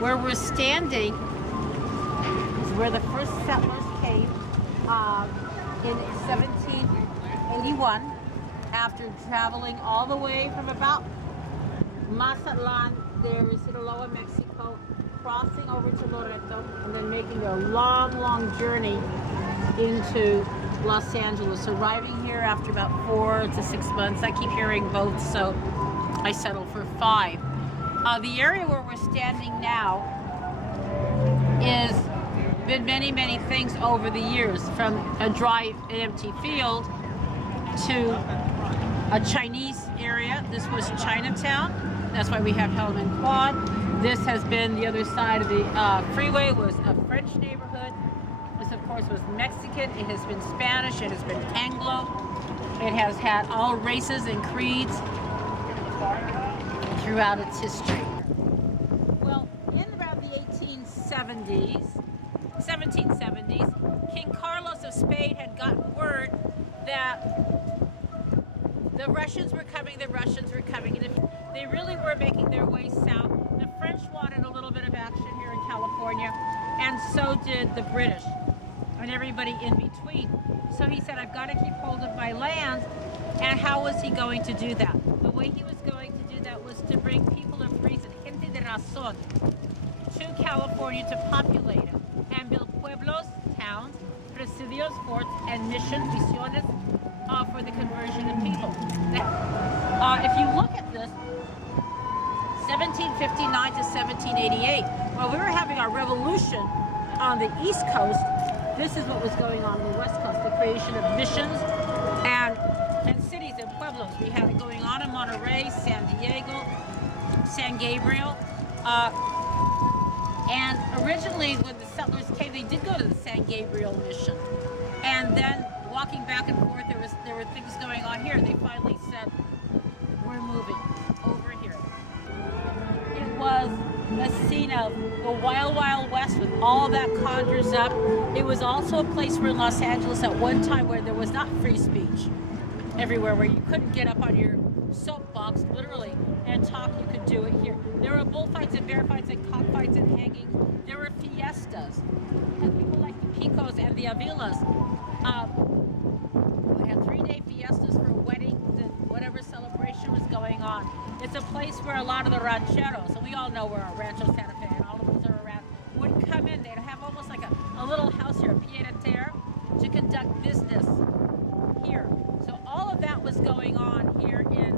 Where we're standing is where the first settlers came in 1781 after traveling all the way from about Mazatlan, there is Sinaloa, Mexico, crossing over to Loreto, and then making a long, long journey into Los Angeles, arriving here after about 4 to 6 months. I keep hearing both, so I settled for 5. The area where we're standing now is been many, many things over the years, from a dry and empty field to a Chinese area. This was Chinatown. That's why we have Hellman Quad. This has been the other side of the freeway, was a French neighborhood. This, of course, was Mexican. It has been Spanish. It has been Anglo. It has had all races and creeds throughout its history. Well, in around the 1770s, King Carlos of Spain had gotten word that the Russians were coming, and if they really were making their way south. The French wanted a little bit of action here in California, and so did the British, and everybody in between. So he said, I've got to keep hold of my land, and how was he going to do that? The way he was going to do that was to bring people of reason, gente de razón, to California to populate it, and build pueblos, towns, presidios, forts, and missions, misiones, for the conversion of people. If you look at this, 1759 to 1788, while we were having our revolution on the East Coast, this is what was going on the West Coast, the creation of missions and cities and pueblos. We had it going on in Monterey, San Diego, San Gabriel. And originally, when the settlers came, they did go to the San Gabriel mission. And then walking back and forth, there were things going on here. They finally said, we're moving over here. It was a scene of the wild, wild west with all that conjures up. It was also a place where in Los Angeles at one time where there was not free speech everywhere, where you couldn't get up on your soapbox, literally, and talk. You could do it here. There were bullfights and bear fights and cockfights and hangings. There were fiestas. And people like the Picos and the Avilas. We had 3-day fiestas for weddings and whatever celebration was going on. It's a place where a lot of the rancheros, and we all know where our Rancho Santa Fe and all of those are around, would come in. They'd have almost like a little house here, a pied-à-terre, to conduct business here. So all of that was going on here in